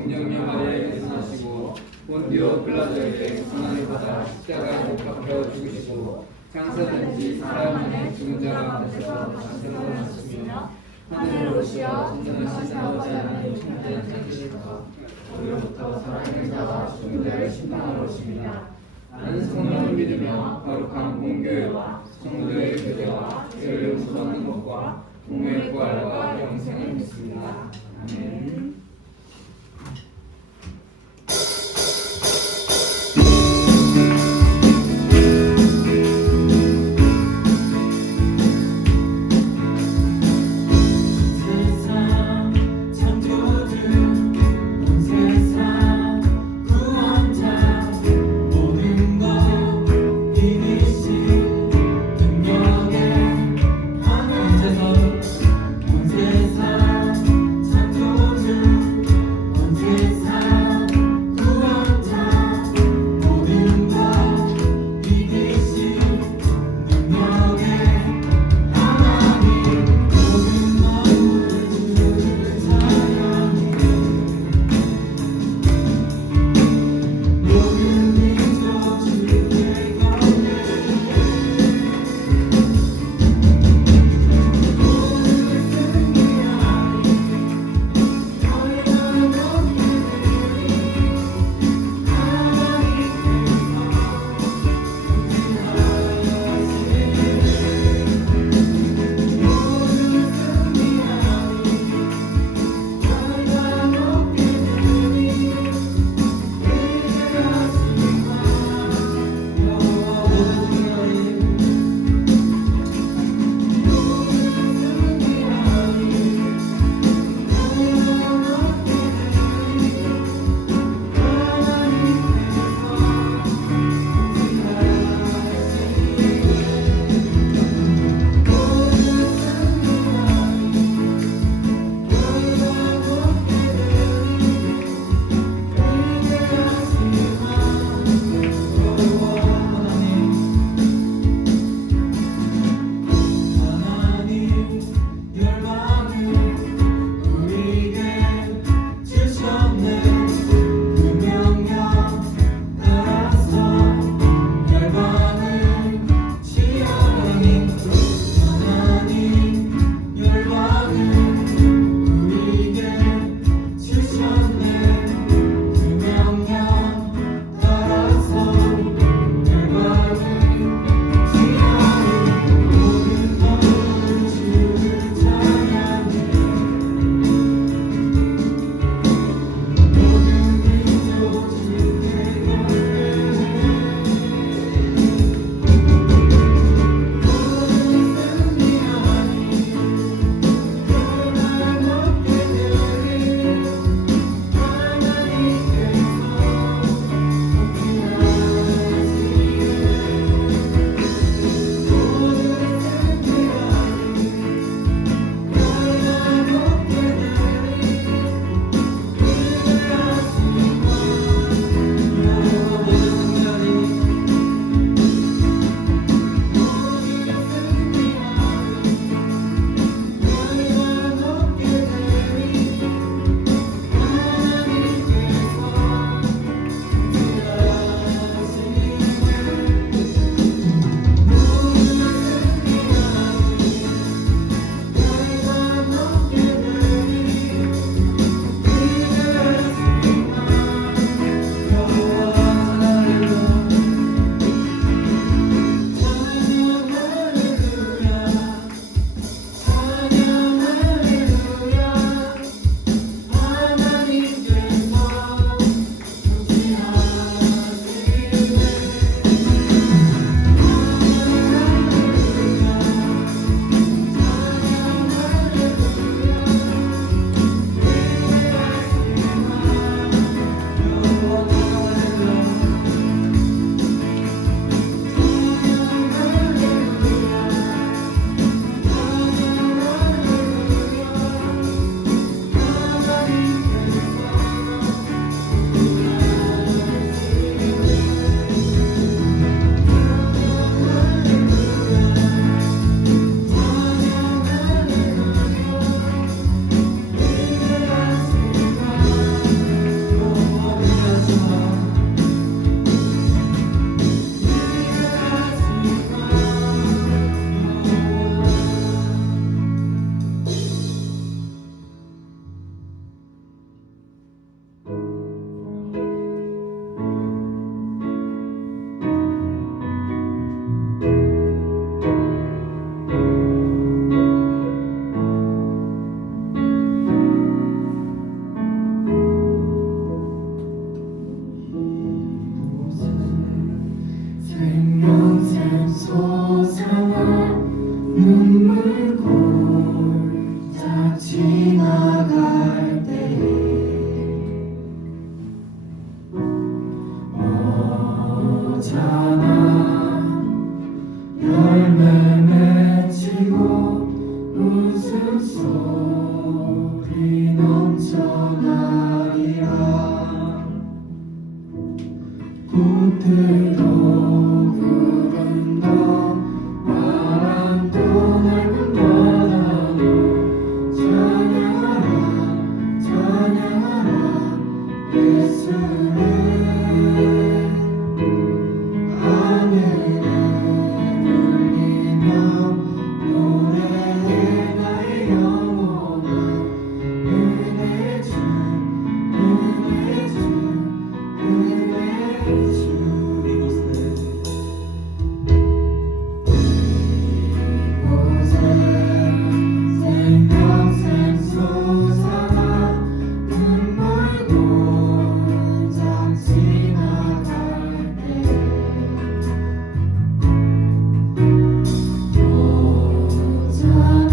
동정녀 마리아에게 사시고 본디오 빌라도에게 고난을 받아 십자가에 못 박혀 죽으시고 장사된 지 사흘 만에 죽은 자 가운데서 다시 살아나셨으며 하늘에 오시어 전능하신 아버지 하나님 참된 자이시고 우리로부터 살아있는 자와 죽은 자를 심판하러 오십니다. 나는 성령을 믿으며 거룩한 공교회와 성도의 교제와 죄를 용서받는 것과 공의 부활과 영생을 믿습니다. 아멘. 온 세상 창조주 오잖아 열매 맺히고 웃음소리 넘쳐나리라 꽃들도 구름도 바람도 넓은 바다도 찬양하라 찬양하라 예수를 하늘을 울리며 노래해 나의 영혼아 은혜 주 은혜 주 은혜 주 이곳에 생명샘 솟아나 눈물 고장 지나갈 때 오잖아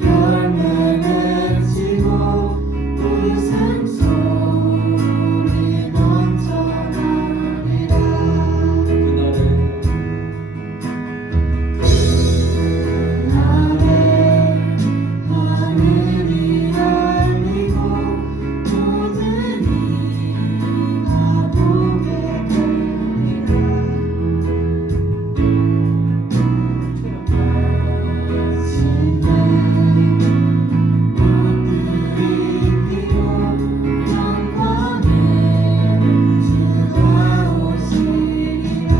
열매 맺히고 웃음소리 넘쳐나리라 그날에 하늘이 열리고 모든 이가 보게 되리라 마침내 꽃들이 피고 영광의 주가 오시리라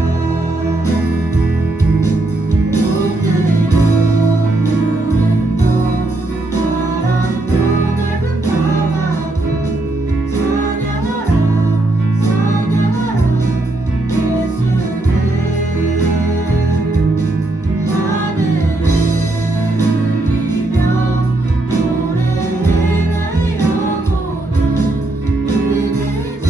꽃들도 구름도 바람도 넓은 바다도 찬양하라 찬양하라 예수를 하늘을 울리며 노래해 나의 영혼아 은혜 주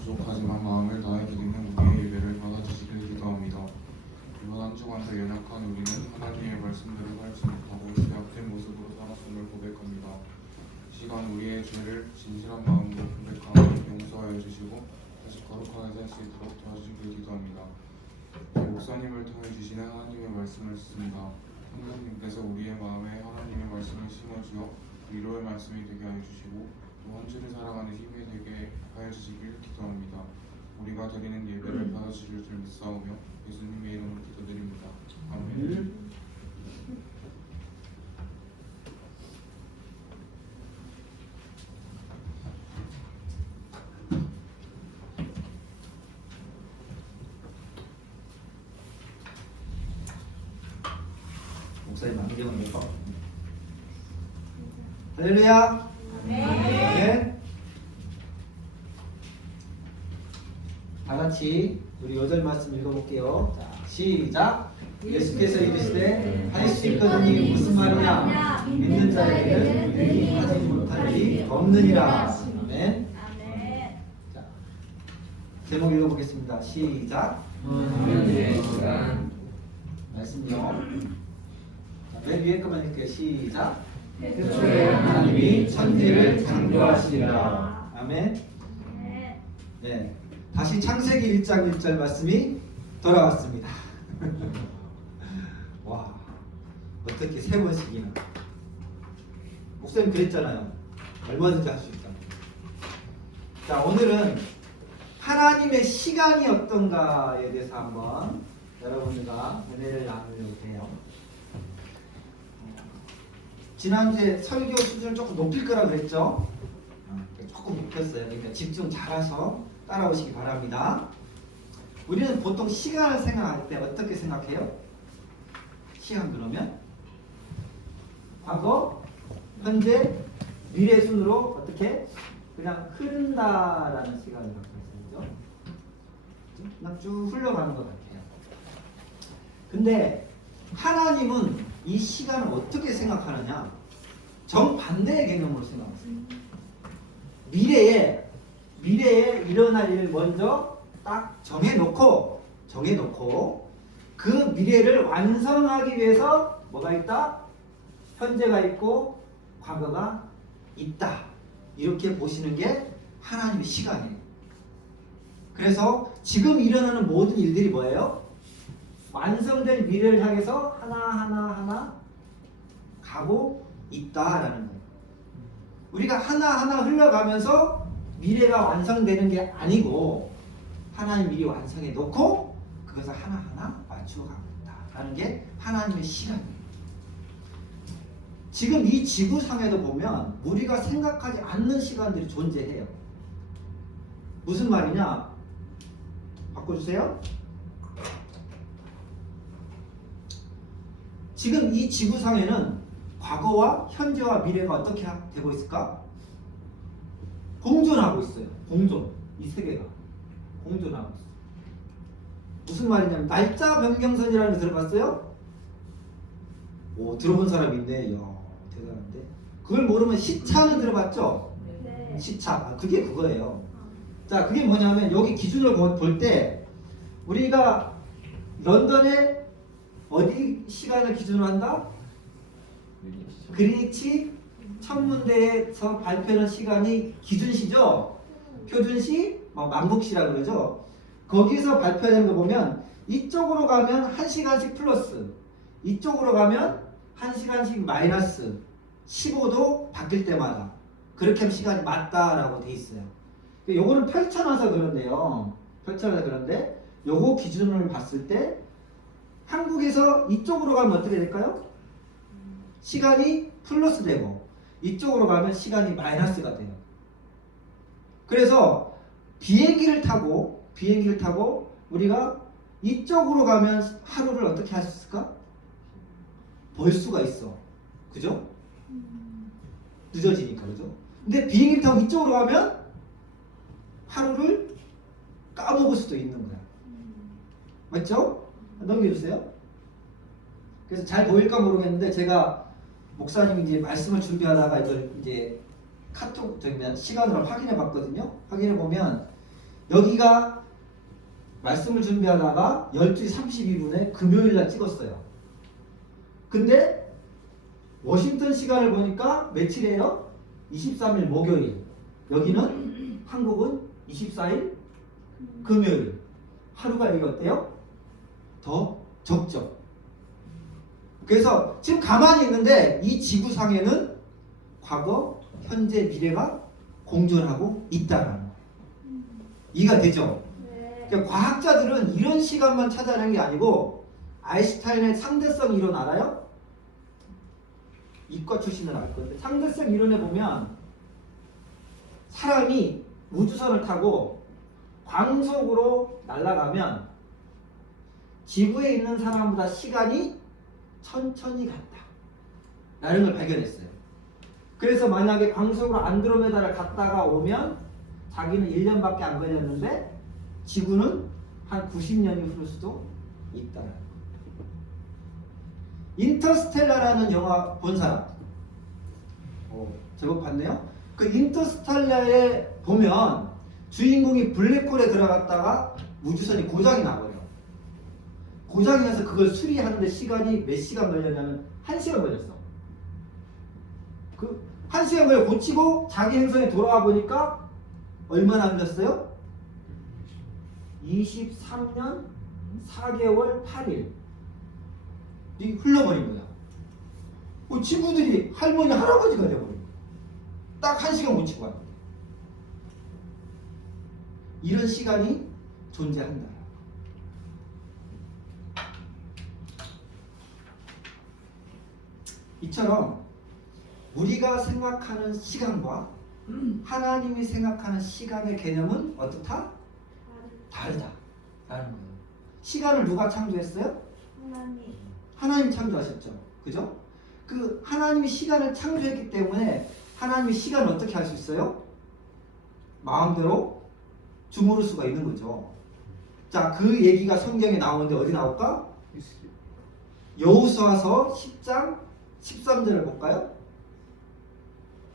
부족하지만 마음을 다해 드리는 우리의 예배를 받아주시길 기도합니다. 이번 한 주간 더 연약한 우리는 하나님의 말씀대로 살지 못하고 죄악된 모습으로 살았음을 고백합니다. 이 시간 우리의 죄를 진실한 마음으로 고백하며 용서하여 주시고 다시 거룩하게 살 수 있도록 도와주시길 기도합니다. 목사님을 통해 주시는 하나님의 말씀을 듣습니다. 성령님께서 우리의 마음에 하나님의 말씀을 심어주어 위로의 말씀이 되게 하여 주시고 또 한 주를 살아가는 힘이 되게 하여 주시길 기도합니다. 우리가 드리는 예배를 받아주실 줄 믿사오며 예수님의 이름으로 기도드립니다. 아멘. 목사님 안경을 몇 번? 할렐루야. 아멘. 다 같이 우리 요절 말씀 읽어볼게요. 자, 시작. 예수께서 이르시되 할 수 있거든이 무슨 말이냐? 믿는 자에게는 능히 하지 못할 일이 없느니라. 아멘. 자, 제목 읽어보겠습니다. 시작. 현재 시간 말씀요. 맨 위에 것만 읽게요. 시작. 태초에 하나님이 천지를 창조하시니라. 아멘. 네. 다시 창세기 1장 1절 말씀이 돌아왔습니다. 와, 어떻게 세 번씩이나. 목사님 그랬잖아요. 얼마든지 할 수 있다. 자, 오늘은 하나님의 시간이 어떤가에 대해서 한번 여러분들과 은혜를 나누려고 해요. 지난주에 설교 수준을 조금 높일 거라고 그랬죠? 조금 높였어요. 그러니까 집중 잘해서 따라오시기 바랍니다. 우리는 보통 시간을 생각할 때 어떻게 생각해요? 시간 그러면 과거, 현재, 미래 순으로 어떻게 그냥 흐른다라는 시간을 갖고 있어요. 그죠? 그냥 쭉 흘러가는 것 같아요. 근데 하나님은 이 시간을 어떻게 생각하느냐? 정반대의 개념으로 생각하세요. 미래에 일어날 일을 먼저 딱 정해놓고 그 미래를 완성하기 위해서 뭐가 있다? 현재가 있고 과거가 있다. 이렇게 보시는 게 하나님의 시간이에요. 그래서 지금 일어나는 모든 일들이 뭐예요? 완성될 미래를 향해서 하나 가고 있다라는 거예요. 우리가 하나하나 흘러가면서 미래가 완성되는 게 아니고 하나님 미리 완성해 놓고 그것을 하나하나 맞춰가고 있다라는 게 하나님의 시간이에요. 지금 이 지구상에도 보면 우리가 생각하지 않는 시간들이 존재해요. 무슨 말이냐? 바꿔주세요. 지금 이 지구상에는 과거와 현재와 미래가 어떻게 되고 있을까? 공존하고 있어요. 공존. 이 세계가 공존하고 있어요. 무슨 말이냐면 날짜 변경선이라는 거 들어봤어요? 오, 들어본 사람이 있네. 이야, 대단한데. 그걸 모르면 시차는 들어봤죠? 네. 시차. 그게 그거예요. 자, 그게 뭐냐면 여기 기준을 볼 때 우리가 런던에 어디 시간을 기준으로 한다? 그리니치 천문대에서 발표하는 시간이 기준시죠? 표준시, 만복시라고 그러죠? 거기서 발표하는 거 보면 이쪽으로 가면 1시간씩 플러스, 이쪽으로 가면 1시간씩 마이너스 15도 바뀔 때마다 그렇게 하면 시간이 맞다라고 돼 있어요. 요거는 펼쳐놔서 그런데요. 펼쳐놔서 그런데 요거 기준을 봤을 때 한국에서 이쪽으로 가면 어떻게 될까요? 시간이 플러스 되고 이쪽으로 가면 시간이 마이너스가 돼요. 그래서 비행기를 타고 우리가 이쪽으로 가면 하루를 어떻게 할 수 있을까? 벌 수가 있어. 그죠? 늦어지니까. 그죠? 근데 비행기를 타고 이쪽으로 가면 하루를 까먹을 수도 있는 거야. 맞죠? 넘겨주세요. 그래서 잘 보일까 모르겠는데 제가 목사님이 이제 말씀을 준비하다가 이걸 이제 카톡 시간으로 확인해 봤거든요. 확인해 보면 여기가 말씀을 준비하다가 12시 32분에 금요일 날 찍었어요. 근데 워싱턴 시간을 보니까 며칠이에요? 23일 목요일. 여기는 한국은 24일 금요일. 하루가 여기 어때요? 더 적죠. 그래서 지금 가만히 있는데 이 지구상에는 과거, 현재, 미래가 공존하고 있다라는 거예요. 이해가 되죠? 그러니까 과학자들은 이런 시간만 찾아내는 게 아니고 아인슈타인의 상대성 이론 알아요? 이과 출신은 알 건데 상대성 이론에 보면 사람이 우주선을 타고 광속으로 날아가면 지구에 있는 사람보다 시간이 천천히 간다 라는 걸 발견했어요. 그래서 만약에 광속으로 안드로메다를 갔다가 오면 자기는 1년밖에 안 걸렸는데 지구는 한 90년이 흐를 수도 있다. 인터스텔라라는 영화 본 사람? 제법 봤네요. 그 인터스텔라에 보면 주인공이 블랙홀에 들어갔다가 우주선이 고장이 나버려. 고장이 나서 그걸 수리하는데 시간이 몇 시간 걸렸냐면 1시간 걸렸어. 그 1시간 걸려 고치고 자기 행성에 돌아와 보니까 얼마나 걸렸어요? 23년 4개월 8일 이 흘러버린 거야. 친구들이 할머니 할아버지가 돼버린 거야. 딱 1시간 고치고 왔는데 이런 시간이 존재한다. 이처럼 우리가 생각하는 시간과 하나님이 생각하는 시간의 개념은 어떻다? 다르다라는 거예요. 시간을 누가 창조했어요? 하나님 창조하셨죠. 그죠? 그 하나님이 시간을 창조했기 때문에 하나님이 시간을 어떻게 할 수 있어요? 마음대로 주무를 수가 있는 거죠. 자, 그 얘기가 성경에 나오는데 어디 나올까? 여호수아서 10장 13절을 볼까요?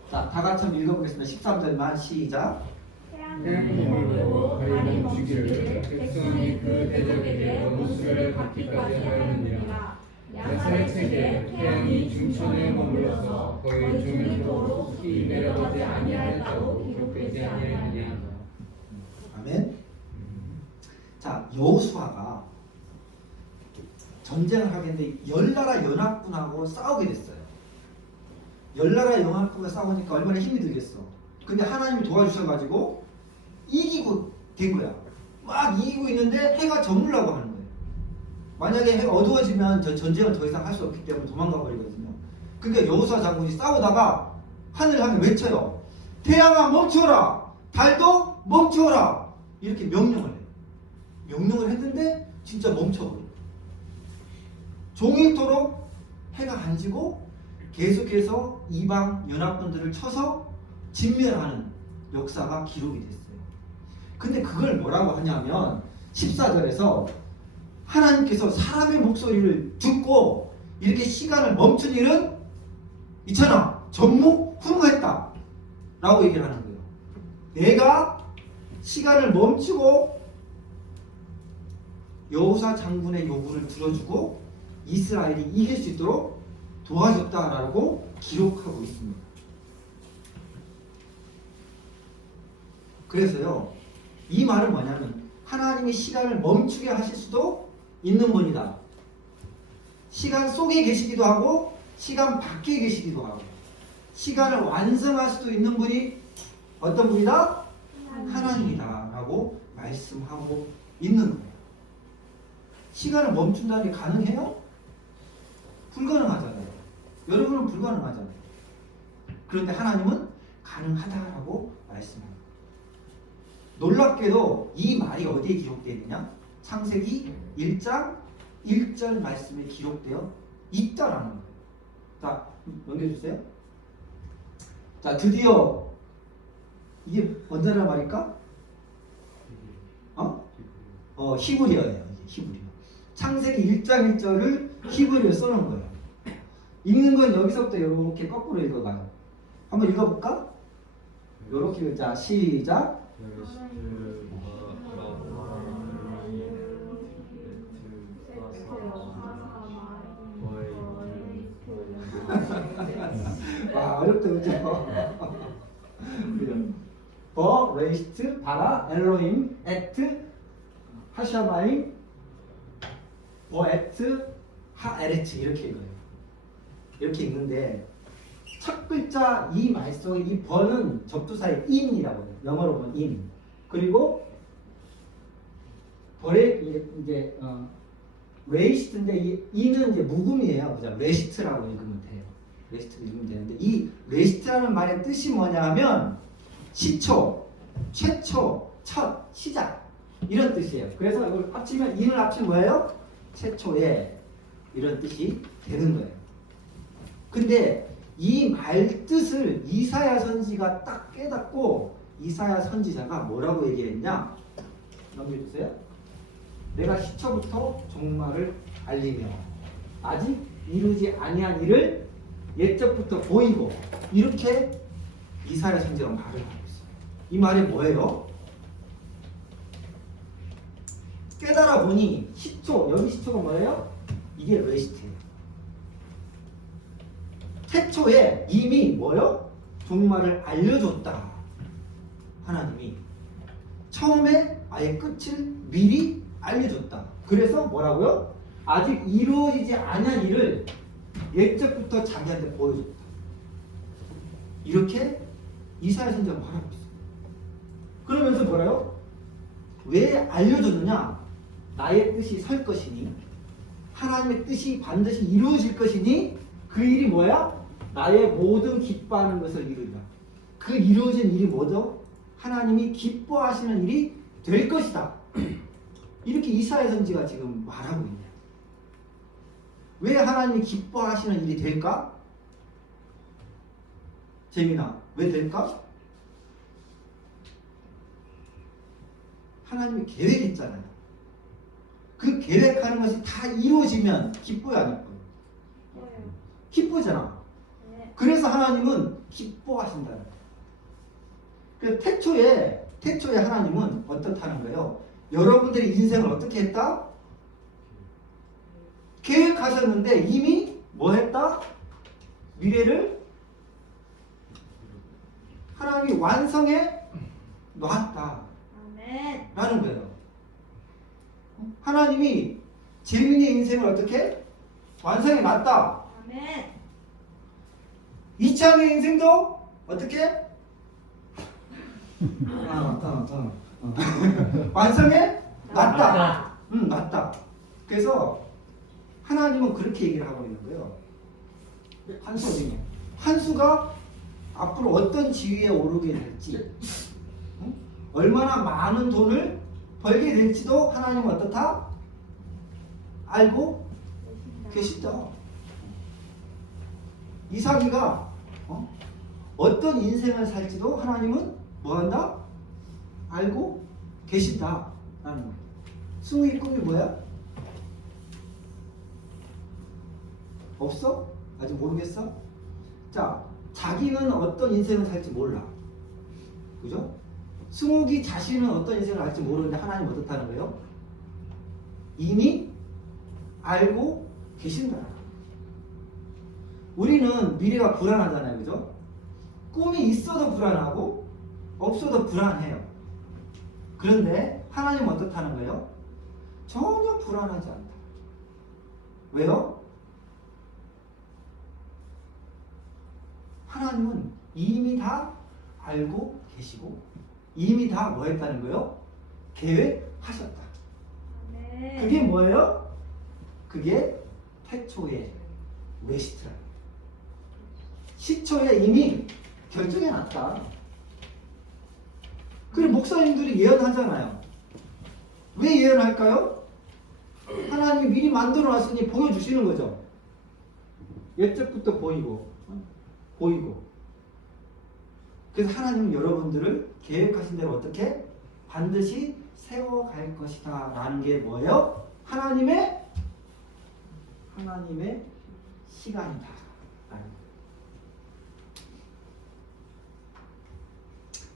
자, 다 같이 한번 읽어보겠습니다. 13절만 시작. 태양이 멀고 달이 멈추기를 백성이 그 대적에게 너무 수레를 받기까지 하였느니라. 야살의 책에 태양이 중천에 머물러서 거의 종일토록 숲이 내려가지 아니하였다고 기록되지 아니하느냐. 아멘. 자, 여호수아가 전쟁을 하겠는데 열나라 연합군하고 싸우게 됐어요. 열나라 연합군과 싸우니까 얼마나 힘이 들겠어. 근데 하나님이 도와주셔가지고 이기고 된 거야. 막 이기고 있는데 해가 저물라고 하는 거예요. 만약에 해가 어두워지면 전쟁을 더 이상 할 수 없기 때문에 도망가 버리거든요. 그러니까 여호수아 장군이 싸우다가 하늘 향해 외쳐요. 태양아 멈춰라. 달도 멈춰라. 이렇게 명령을 해요. 명령을 했는데 진짜 멈춰버려. 종일토록 해가 안 지고 계속해서 이방 연합군들을 쳐서 진멸하는 역사가 기록이 됐어요. 근데 그걸 뭐라고 하냐면 14절에서 하나님께서 사람의 목소리를 듣고 이렇게 시간을 멈춘 일은 있잖아. 전무후무했다 라고 얘기를 하는 거예요. 내가 시간을 멈추고 여호수아 장군의 요구를 들어주고 이스라엘이 이길 수 있도록 도와줬다라고 기록하고 있습니다. 그래서요, 이 말은 뭐냐면 하나님이 시간을 멈추게 하실 수도 있는 분이다. 시간 속에 계시기도 하고 시간 밖에 계시기도 하고 시간을 완성할 수도 있는 분이 어떤 분이다? 하나님이다 라고 말씀하고 있는 거예요. 시간을 멈춘다는 게 가능해요? 불가능하잖아요. 여러분은 불가능하잖아요. 그런데 하나님은 가능하다라고 말씀합니다. 놀랍게도 이 말이 어디에 기록되어 있느냐? 창세기 1장 1절 말씀에 기록되어 있다라는 거예요. 자, 넘겨주세요. 자, 드디어 이게 언제란 말일까? 히브리어예요. 히브리어. 창세기 1장 1절을 히브리어에 써놓은 거예요. 읽는 건 여기서부터 이렇게 거꾸로 읽어가요. 한번 읽어볼까? 이렇게 자, 시작. 와, 어렵다 그죠? 버 레이스트 바라 엘로힘 에트 하샤마임 버 에트 하에레트 이렇게 읽어요. 이렇게 읽는데 첫 글자 이 말 속에 이 번은 접두사의 in이라고 해요. 영어로 보면 in. 그리고 벌의 이제 레시트인데 이 in은 이제 묵음이에요. 그죠? 레시트라고 읽으면 돼요. 레시트로 읽으면 되는데 이 레시트라는 말의 뜻이 뭐냐면 시초, 최초, 첫, 시작 이런 뜻이에요. 그래서 이걸 합치면 in을 합치면 뭐예요? 최초에 이런 뜻이 되는 거예요. 근데 이 말 뜻을 이사야 선지가 딱 깨닫고 이사야 선지자가 뭐라고 얘기했냐? 넘겨주세요. 내가 시초부터 종말을 알리며 아직 이루지 아니한 일을 옛적부터 보이고 이렇게 이사야 선지자가 말을 하고 있어요. 이 말이 뭐예요? 깨달아 보니 시초, 여기 시초가 뭐예요? 이게 레시트예요. 태초에 이미 뭐요? 종말을 알려줬다. 하나님이 처음에 아예 끝을 미리 알려줬다. 그래서 뭐라고요? 아직 이루어지지 않은 일을 옛적부터 자기한테 보여줬다. 이렇게 이사야 선지자가 말하고 있어요. 그러면서 뭐라요? 왜 알려줬느냐? 나의 뜻이 설 것이니 하나님의 뜻이 반드시 이루어질 것이니 그 일이 뭐야? 나의 모든 기뻐하는 것을 이루리라. 그 이루어진 일이 뭐죠? 하나님이 기뻐하시는 일이 될 것이다. 이렇게 이사야 선지가 지금 말하고 있네요. 왜 하나님이 기뻐하시는 일이 될까? 재민아, 왜 될까? 하나님이 계획했잖아요. 그 계획하는 것이 다 이루어지면 기뻐요, 안 기뻐요? 기쁘잖아. 그래서 하나님은 기뻐하신다는 거예요. 그래서 태초에 하나님은 어떻다는 거예요? 여러분들의 인생을 어떻게 했다? 계획하셨는데 이미 뭐 했다? 미래를 하나님이 완성해 놨다. 라는 거예요. 하나님이 재민의 인생을 어떻게 완성해 놨다. 이창의 인생도 어떻게 완성해 놨다. 놨다. 그래서 하나님은 그렇게 얘기를 하고 있는 거예요. 한수 중에 한수가 앞으로 어떤 지위에 오르게 될지, 얼마나 많은 돈을 벌게 될지도 하나님은 어떻다? 알고 계시다. 이삭이가 어떤 인생을 살지도 하나님은 뭐한다? 알고 계신다. 라는 거예요. 승우의 꿈이 뭐야? 없어? 아직 모르겠어? 자, 자기는 어떤 인생을 살지 몰라. 그죠? 승욱이 자신은 어떤 인생을 할지 모르는데 하나님 어떻다는 거예요? 이미 알고 계신다. 우리는 미래가 불안하잖아요. 그죠? 꿈이 있어도 불안하고 없어도 불안해요. 그런데 하나님은 어떻다는 거예요? 전혀 불안하지 않다. 왜요? 하나님은 이미 다 알고 계시고 이미 다 뭐 했다는 거예요? 계획하셨다. 그게 뭐예요? 그게 태초의 레시트라. 시초에 이미 결정해 놨다. 그리고 목사님들이 예언하잖아요. 왜 예언할까요? 하나님이 미리 만들어 놨으니 보여주시는 거죠. 옛적부터 보이고. 그래서 하나님은 여러분들을 계획하신 대로 어떻게? 반드시 세워갈 것이다 라는 게 뭐예요? 하나님의 시간이다 라는 거예요.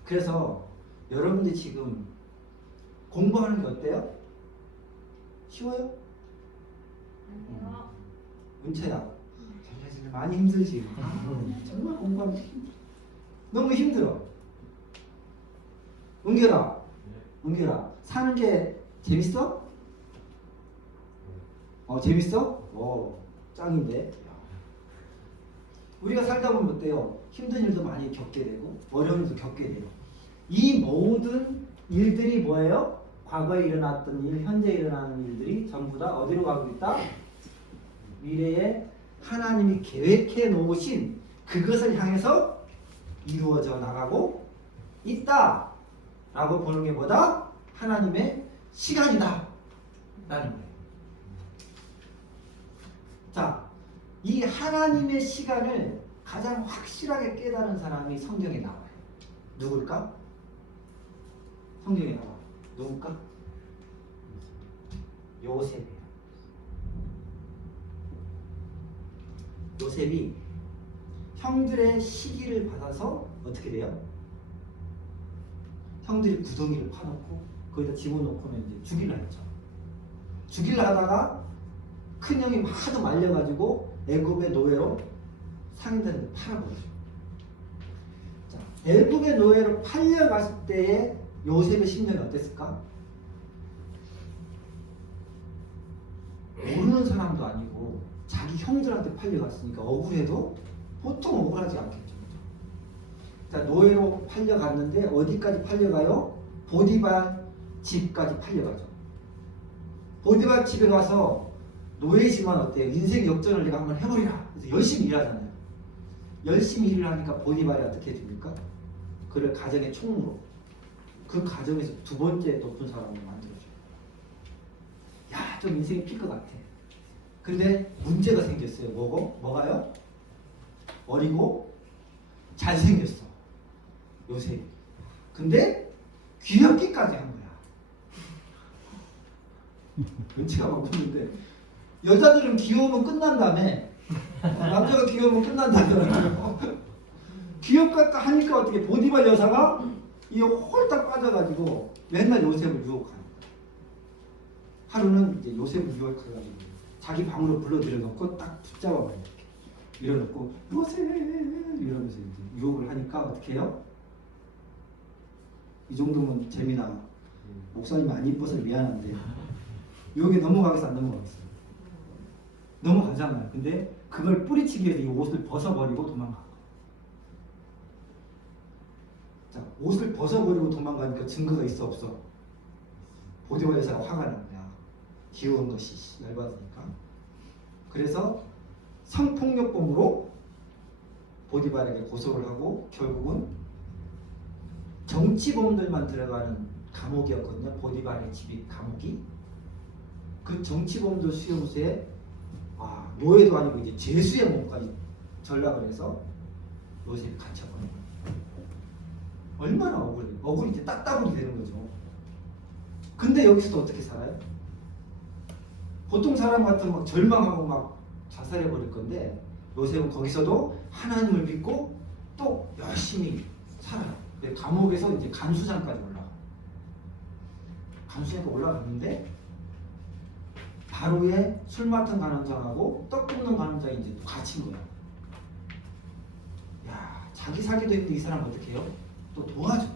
그래서 여러분들이 지금 공부하는 게 어때요? 쉬워요? 아니요. 은채야, 많이 힘들지? 정말 공부하기 힘들어. 너무 힘들어. 은결아, 사는 게 재밌어? 재밌어? 짱인데. 우리가 살다 보면 어때요? 힘든 일도 많이 겪게 되고 어려운 일도 겪게 돼요. 이 모든 일들이 뭐예요? 과거에 일어났던 일, 현재 일어나는 일들이 전부 다 어디로 가고 있다? 미래에 하나님이 계획해 놓으신 그것을 향해서 이루어져 나가고 있다 라고 보는 게 뭐다? 하나님의 시간이다 라는 거예요. 자, 이 하나님의 시간을 가장 확실하게 깨달은 사람이 성경에 나와요. 누굴까? 성경에 나와. 누굴까? 요셉이에요. 요셉이 형들의 시기를 받아서 어떻게 돼요? 형들이 구덩이를 파놓고 거기다 집어넣고는 이제 죽이려 했죠. 죽이려 하다가 큰 형이 하도 말려가지고 애굽의 노예로 상인들한테 팔아버리죠. 자, 애굽의 노예로 팔려갔을 때의 요셉의 심정이 어땠을까? 모르는 사람도 아니고 자기 형들한테 팔려갔으니까 억울해도 보통 억울하지 않겠죠. 자, 노예로 팔려갔는데 어디까지 팔려가요? 보디발 집까지 팔려가죠. 보디발 집에 가서 노예지만 어때요? 인생 역전을 내가 한번 해버리라. 그래서 열심히 일하잖아요. 열심히 일을 하니까 보디발이 어떻게 됩니까? 그를 가정의 총무로 그 가정에서 두 번째 높은 사람으로 만들어줘요. 야, 좀 인생이 필 것 같아. 근데 문제가 생겼어요. 뭐가요? 어리고 잘생겼어. 요셉이. 근데 귀엽기까지 한 거야. 눈치가 막 보는데 여자들은 귀여우면 끝난다며. 남자가 귀여우면 끝난다더라고요. 귀엽다 하니까 어떻게 보디발 여사가 이 홀딱 빠져가지고 맨날 요셉을 유혹하는 거야. 하루는 이제 요셉을 유혹해가지고 자기 방으로 불러들여 놓고 딱 붙잡아봐요. 이렇게 밀어놓고 요셉 이러면서 이제 유혹을 하니까 어떻게 해요? 이 정도면 재미나 목사님 안 이뻐서 미안한데 유혹에 넘어가겠어 안 넘어가겠어요? 넘어가잖아요. 근데 그걸 뿌리치기 위해서 이 옷을 벗어버리고 도망가. 자, 옷을 벗어버리고 도망가니까 증거가 있어 없어? 보디발 여사가 화가 난 거야. 귀여운 것이 열받으니까. 그래서 성폭력범으로 보디발에게 고소를 하고 결국은 정치범들만 들어가는 감옥이었거든요. 보디발의 집이 감옥이. 그 정치범들 수용소에 노예도 아니고 이제 죄수의 몸까지 전락을 해서 요셉이 갇혀버려요. 얼마나 억울해요. 억울이 이제 딱따블이 되는 거죠. 근데 여기서도 어떻게 살아요? 보통 사람 같으면 막 절망하고 막 자살해버릴 건데 요셉은 거기서도 하나님을 믿고 또 열심히 살아요. 감옥에서 이제 간수장까지 올라가. 간수장까지 올라갔는데 바로에 술 맡은 간원장하고 떡 굽는 간원장이 이제 갇힌 거야. 야, 자기 살기도 힘든 이 사람 어떻게 해요? 또 도와줘.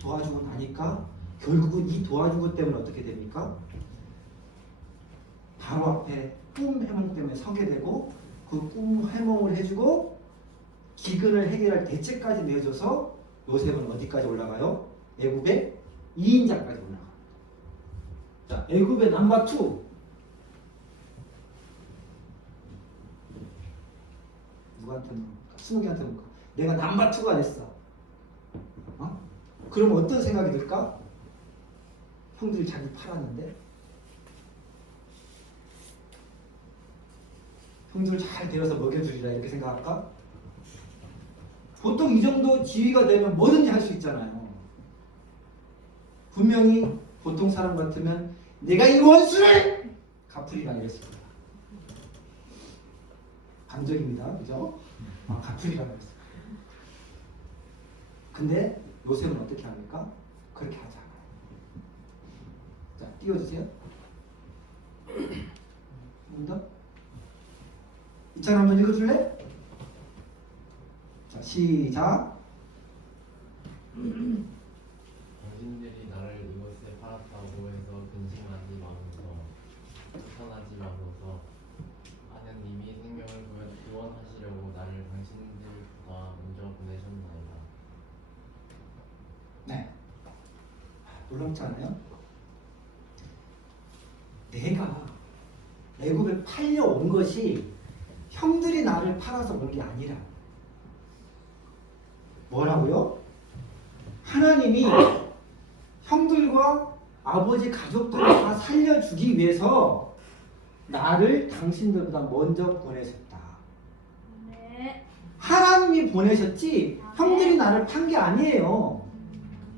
도와주고 나니까 결국은 이 도와준 것 때문에 어떻게 됩니까? 바로 앞에 꿈 해몽 때문에 서게 되고 그 꿈 해몽을 해주고 기근을 해결할 대책까지 내줘서 요셉은 어디까지 올라가요? 애굽의 2인자까지 올라가. 자, 애굽의 넘버 2. 누구한테 물을까? 스무개한테 물을까? 내가 넘버 2가 됐어. 그럼 어떤 생각이 들까? 형들이 자기 팔았는데 형들 잘 데려서 먹여주리라 이렇게 생각할까? 보통 이 정도 지위가 되면 뭐든지 할 수 있잖아요. 분명히 보통 사람 같으면 내가 이 원수를 갚으리라 이랬을 거야. 감정입니다. 그죠? 갚으리라 그랬을 거야. 근데 요셉은 어떻게 합니까? 그렇게 하지 않아요. 자, 띄워주세요. 더? 이 차 한번 읽어줄래? 자, 시작. 당신들이 나를 이곳에 팔았다고 해서 근심하지 마소서, 불편하지 마소서. 하느님이 생명을 구원하시려 놀랍지 않아요? 내가 애굽에 팔려온 것이 형들이 나를 팔아서 온 게 아니라 뭐라고요? 하나님이 형들과 아버지 가족들을 다 살려주기 위해서 나를 당신들보다 먼저 보내셨다. 네. 하나님이 보내셨지 형들이 나를 판 게 아니에요.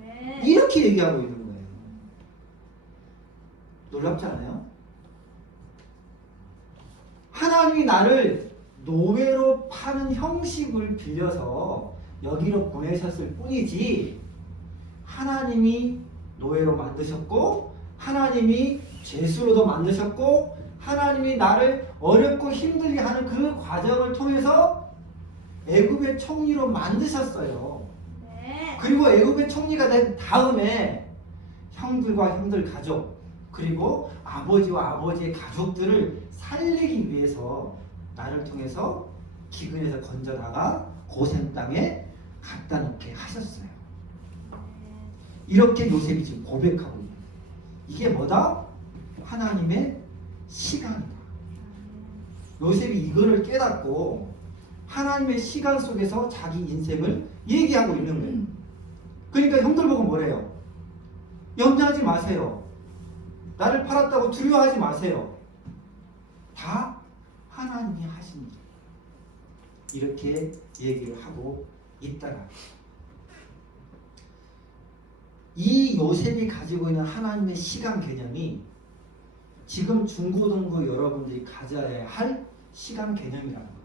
네. 이렇게 얘기하고 있는 거예요. 놀랍지 않아요? 하나님이 나를 노예로 파는 형식을 빌려서 여기로 보내셨을 뿐이지 하나님이 노예로 만드셨고 하나님이 죄수로도 만드셨고 하나님이 나를 어렵고 힘들게 하는 그 과정을 통해서 애굽의 총리로 만드셨어요. 네. 그리고 애굽의 총리가 된 다음에 형들과 형들 가족 그리고 아버지와 아버지의 가족들을 살리기 위해서 나를 통해서 기근에서 건져다가 고센 땅에 갖다 놓게 하셨어요. 이렇게 요셉이 지금 고백하고 있는 거예요. 이게 뭐다? 하나님의 시간이다. 요셉이 이거를 깨닫고 하나님의 시간 속에서 자기 인생을 얘기하고 있는 거예요. 그러니까 형들 보고 뭐래요? 염려하지 마세요. 나를 팔았다고 두려워하지 마세요. 다 하나님이 하신 일. 이렇게 얘기를 하고 있다가 이 요셉이 가지고 있는 하나님의 시간 개념이 지금 중고등부 여러분들이 가져야 할 시간 개념이라는 거예요.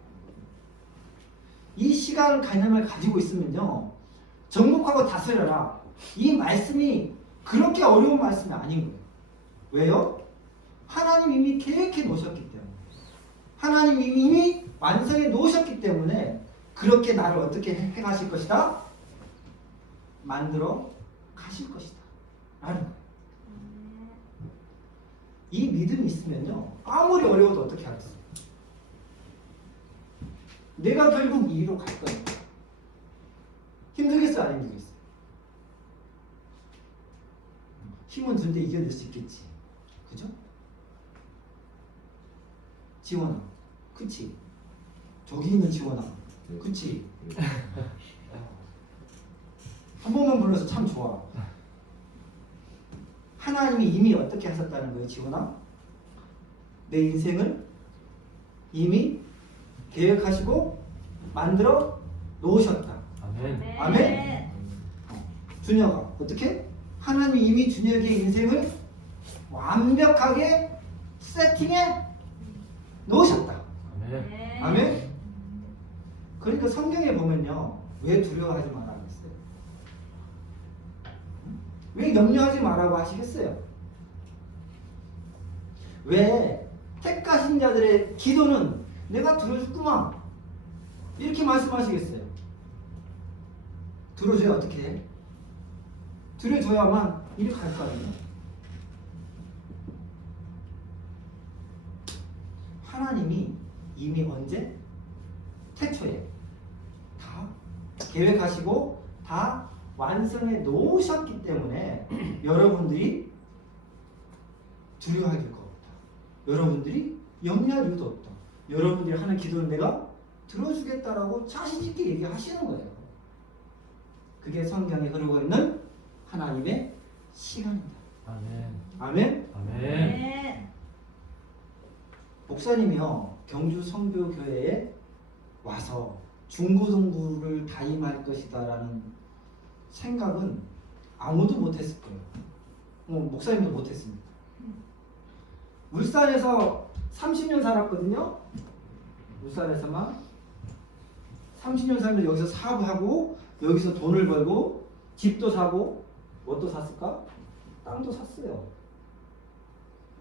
이 시간 개념을 가지고 있으면요. 정복하고 다스려라. 이 말씀이 그렇게 어려운 말씀이 아닌 거예요. 왜요? 하나님 이미 계획해 놓으셨기 때문에 하나님 이미 완성해 놓으셨기 때문에 그렇게 나를 어떻게 해 가실 것이다? 만들어 가실 것이다 라는 거예요. 이 믿음이 있으면요 아무리 어려워도 어떻게 하겠어요? 내가 결국 이 일로 갈 거니까 힘들겠어요? 안 힘들겠어요? 힘은 든데 이겨낼 수 있겠지. 그죠? 지원아 그치? 저기 있는 지원아 그치? 한 번만 불러서 참 좋아. 하나님이 이미 어떻게 하셨다는 거예요, 지원아? 내 인생을 이미 계획하시고 만들어 놓으셨다. 아멘. 네. 아멘? 준혁아 어떻게? 하나님이 이미 준혁의 인생을 완벽하게 세팅해 놓으셨다. 아멘. 네. 아멘? 그러니까 성경에 보면요 왜 두려워하지 말라고 했어요? 왜 염려하지 말라고 하시겠어요? 왜 택하신 자들의 기도는 내가 들어줬구만 이렇게 말씀하시겠어요? 들어줘야 어떻게 해? 들어줘야만 이렇게 갈 거 아니에요? 하나님이 이미 언제? 태초에 다 계획하시고 다 완성해 놓으셨기 때문에 여러분들이 두려워할 이유가 없다. 여러분들이 염려할 이유도 없다. 여러분들이 하는 기도는 내가 들어주겠다라고 자신 있게 얘기하시는 거예요. 그게 성경에 흐르고 있는 하나님의 시간입니다. 아멘. 아멘? 아멘. 네. 목사님이요 경주 성교교회에 와서 중고등부를 담임할 것이다라는 생각은 아무도 못했을 거예요. 목사님도 못했습니다. 울산에서 30년 살았거든요. 울산에서만 30년 살면 여기서 사업하고 여기서 돈을 벌고 집도 사고 뭣도 샀을까? 땅도 샀어요.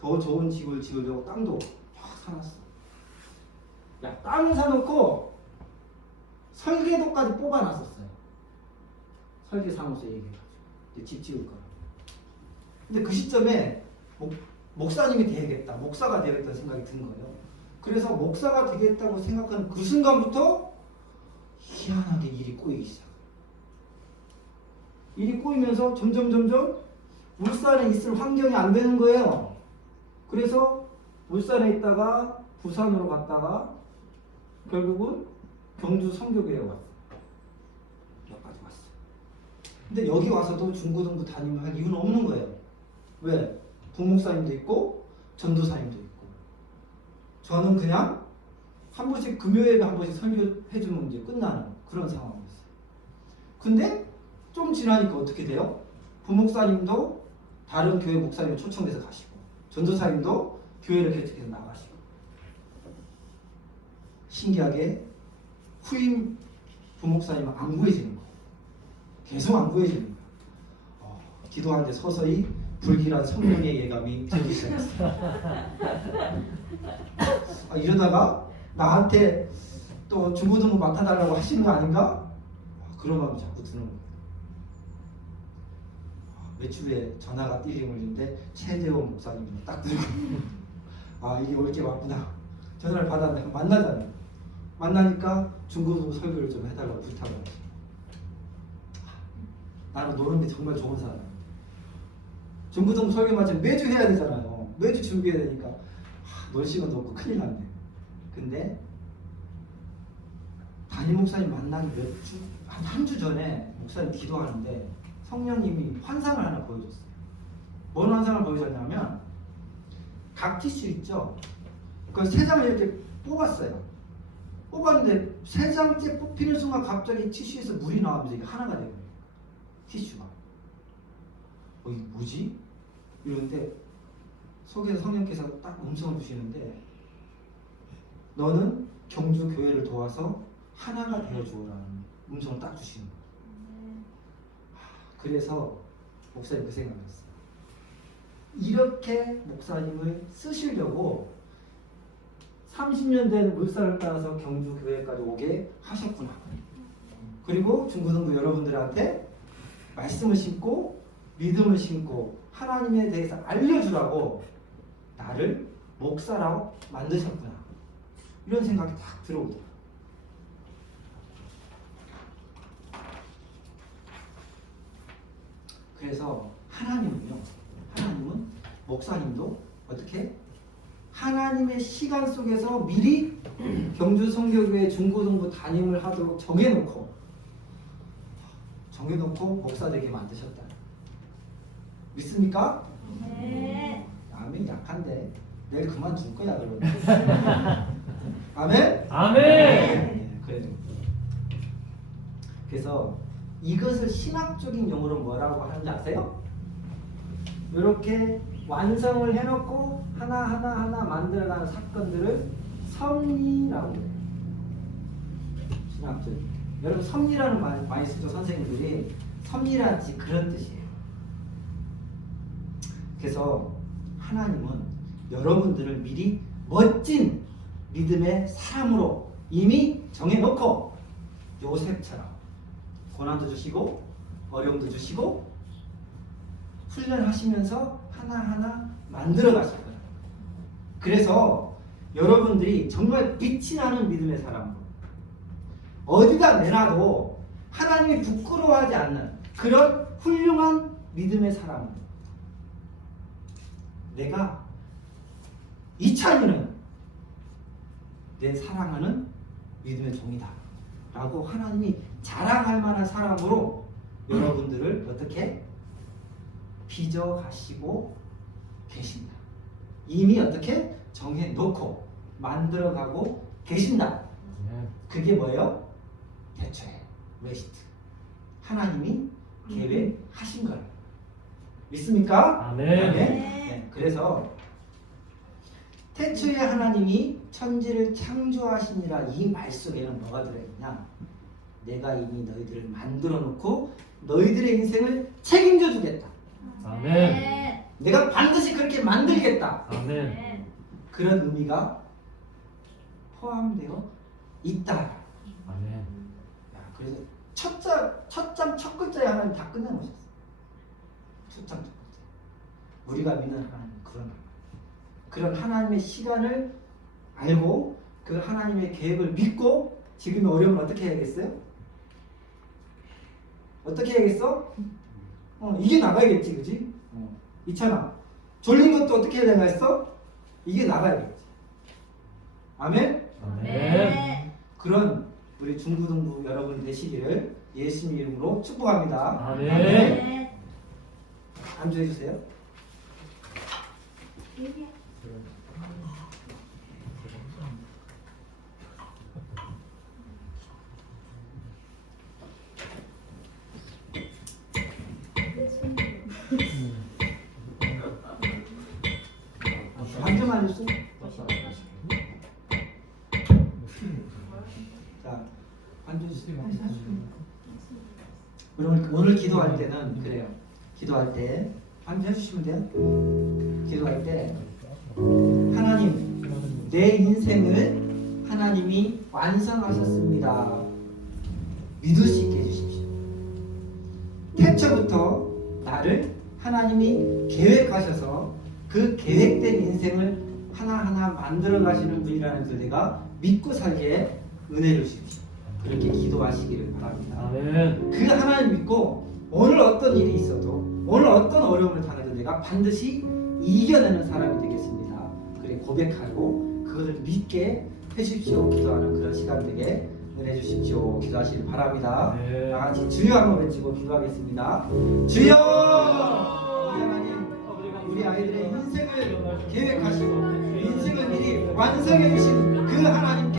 더 좋은 집을 지으려고 땅도 쫙 사놨어. 야, 땅을 사놓고 설계도까지 뽑아놨었어요. 설계사무소 얘기해가지고 이제 집 지을 거라. 근데 그 시점에 목사님이 되겠다, 목사가 되겠다는 생각이 든 거예요. 그래서 목사가 되겠다고 생각하는 그 순간부터 희한하게 일이 꼬이기 시작. 일이 꼬이면서 점점 울산에 있을 환경이 안 되는 거예요. 그래서 울산에 있다가 부산으로 갔다가 결국은 경주 성교교회에 왔어. 여기까지 왔어. 근데 여기 와서도 중고등부 담임을 할 이유는 없는 거예요. 왜? 부목사님도 있고 전도사님도 있고. 저는 그냥 한 번씩 금요일에 한 번씩 설교해주면 이제 끝나는 그런 상황이었어요. 근데 좀 지나니까 어떻게 돼요? 부목사님도 다른 교회 목사님 초청돼서 가시고 전도사님도 교회를 개척해서 나가시고 신기하게 후임 부목사님은 안 구해지는 거예요. 계속 안 구해지는 거예요. 기도하는데 서서히 불길한 성령의 예감이 들기 시작했어요. 이러다가 나한테 또 중고등부 맡아달라고 하시는 거 아닌가? 그런 마음이 자꾸 드는 거예요. 며칠 후에 전화가 띠링 울리는데 최재원 목사님이 딱 들고 이게 올 게 맞구나. 전화를 받았는데 만나잖아요. 만나니까 중고등부 설교를 좀 해달라고 부탁을 하죠. 나는 노는 게 정말 좋은 사람이에요. 중고등부 설교 마치 매주 해야 되잖아요. 매주 준비해야 되니까 놀 시간도 없고 큰일 났네. 근데 담임 목사님 만나기 한 주 전에 목사님 기도하는데 성령님이 환상을 하나 보여줬어요. 뭔 환상을 보여줬냐면 각 티슈 있죠? 그 세 장을 이렇게 뽑았어요. 뽑았는데 세 장째 뽑히는 순간 갑자기 티슈에서 물이 나오면서 이게 하나가 되는 거예요. 티슈가. 이게 뭐지? 이러는데 속에서 성령께서 딱 음성을 주시는데 너는 경주 교회를 도와서 하나가 되어주라는 음성을 딱 주시는 거예요. 그래서 목사님 그 생각을 했어요. 이렇게 목사님을 쓰시려고 30년 된 물살을 따라서 경주 교회까지 오게 하셨구나. 그리고 중고등부 여러분들한테 말씀을 심고 믿음을 심고 하나님에 대해서 알려주라고 나를 목사라고 만드셨구나. 이런 생각이 딱 들어오더라고요. 그래서 하나님은 목사님도 어떻게 하나님의 시간 속에서 미리 경주 성교교회 중고등부 담임을 하도록 정해놓고 목사 되게 만드셨다. 믿습니까? 네. 아멘. 약한데 내일 그만둘 거야 그러면. 아멘? 아멘. 네, 그래서 이것을 신학적인 용어로 뭐라고 하는지 아세요? 이렇게 완성을 해놓고 하나하나 만들어가는 사건들을 섭리라고 해요. 신학적인. 여러분 섭리라는 말 많이 쓰죠. 선생님들이. 섭리란 그런 뜻이에요. 그래서 하나님은 여러분들을 미리 멋진 믿음의 사람으로 이미 정해놓고 요셉처럼 고난도 주시고 어려움도 주시고 훈련하시면서 하나하나 만들어 가실 거예요. 그래서 여러분들이 정말 빛이 나는 믿음의 사람으로 어디다 내놔도 하나님이 부끄러워하지 않는 그런 훌륭한 믿음의 사람으로 내가 이찬이는 내 사랑하는 믿음의 종이다 라고 하나님이 자랑할 만한 사람으로 여러분들을 어떻게 빚어가시고 계신다. 이미 어떻게 정해놓고 만들어가고 계신다. 그게 뭐예요? 대초에 웨시트. 하나님이 계획하신 거예요. 믿습니까? 아멘. 네. 그래서 태초에 하나님이 천지를 창조하시니라 이 말 속에는 뭐가 들어있냐? 내가 이미 너희들을 만들어 놓고 너희들의 인생을 책임져 주겠다. 아멘. 내가 반드시 그렇게 만들겠다. 아멘. 그런 의미가 포함되어 있다. 아멘. 그래서 첫 장 첫 글자에 하나님 다 끝내놓으셨어요. 첫 장 첫 글자. 우리가 믿는 하나님 그런 하나님의 시간을 알고 그 하나님의 계획을 믿고 지금의 어려움을 어떻게 해야겠어요? 어떻게 해야겠어? 이게 나가야겠지, 그지? 있잖아. 졸린 것도 어떻게 해야 되나 했어? 이게 나가야겠지. 아멘? 아멘. 그런 우리 중고등부 여러분 되시기를 예수님 이름으로 축복합니다. 아멘. 네. 안주해 주세요. 안주만 해주세요. 자, 앉으시죠. 그럼 오늘 기도할 때는 그래요. 기도할 때 앉아 주시면 돼요. 기도할 때 하나님, 내 인생을 하나님이 완성하셨습니다. 믿을 수 있게 해주십시오. 태초부터 나를 하나님이 계획하셔서 그 계획된 인생을 하나하나 만들어 가시는 분이라는 걸 내가 믿고 살게 은혜를 주십시오. 그렇게 기도하시기를 바랍니다. 아멘. 그 하나님 믿고 오늘 어떤 일이 있어도 오늘 어떤 어려움을 당해도 내가 반드시 이겨내는 사람이 되겠습니다. 그래 고백하고 그것을 믿게 해주십시오. 기도하는 그런 시간 되게 은혜 주십시오. 기도하시길 바랍니다. 네. 다 같이 주여 한번 외치고 기도하겠습니다. 주여! 우리 하나님, 우리 아이들의 인생을 계획하시고 인생을 미리 완성해 주신 그 하나님께